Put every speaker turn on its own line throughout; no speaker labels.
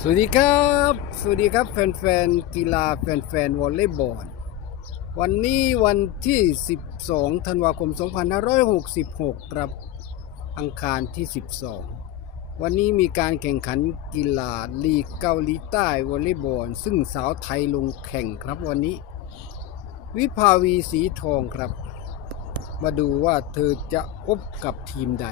สวัสดีครับ สวัสดีครับแฟนๆกีฬาแฟนๆวอลเลย์บอล วันนี้วันที่ 12 ธันวาคม 2566 ครับ อังคารที่ 12 วันนี้มีการแข่งขันกีฬาลีกเกาหลีใต้วอลเลย์บอล ซึ่งสาวไทยลงแข่งครับวันนี้ วิภาวีสีทองครับ มาดูว่าเธอจะพบกับทีมใด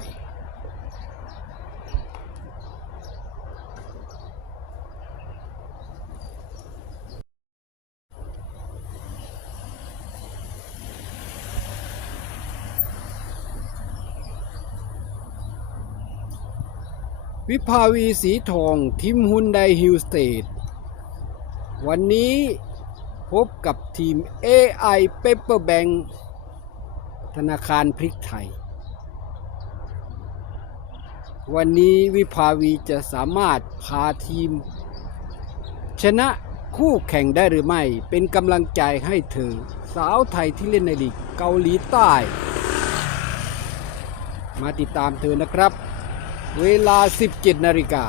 วิภาวีสีทองทีมฮุนไดฮิลสเตทวันนี้พบกับทีม AI Paper Bank ธนาคารพริกไทย วันนี้วิภาวีจะสามารถพาทีม ชนะคู่แข่งได้หรือไม่ เป็นกำลังใจให้เธอ สาวไทยที่เล่นในลีกเกาหลีใต้ มาติดตามเธอนะครับ เวลา 17นาฬิกา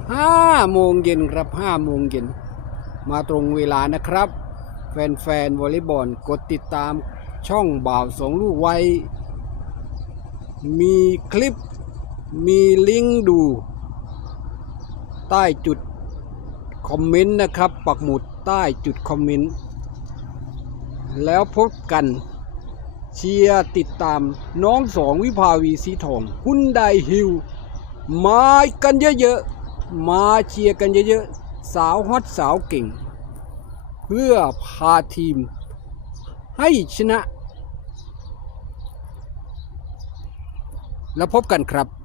5โมงเย็นครับ5โมงเย็น มาตรงเวลานะครับ แฟนๆวอลเลย์บอลกดติดตามช่องบ่าวสองลูกไว้ มีคลิปมีลิงก์ดู ใต้จุดคอมเมนต์นะครับ ปักหมุดใต้จุดคอมเมนต์ แล้วพบกันเชียร์ติดตามน้องสองวิภาวีสีทองฮุนไดฮิล มากันเยอะๆ มาเชียร์กันเยอะๆ สาวฮอตสาวเก่ง เพื่อพาทีม ให้ชนะ แล้วพบกันครับ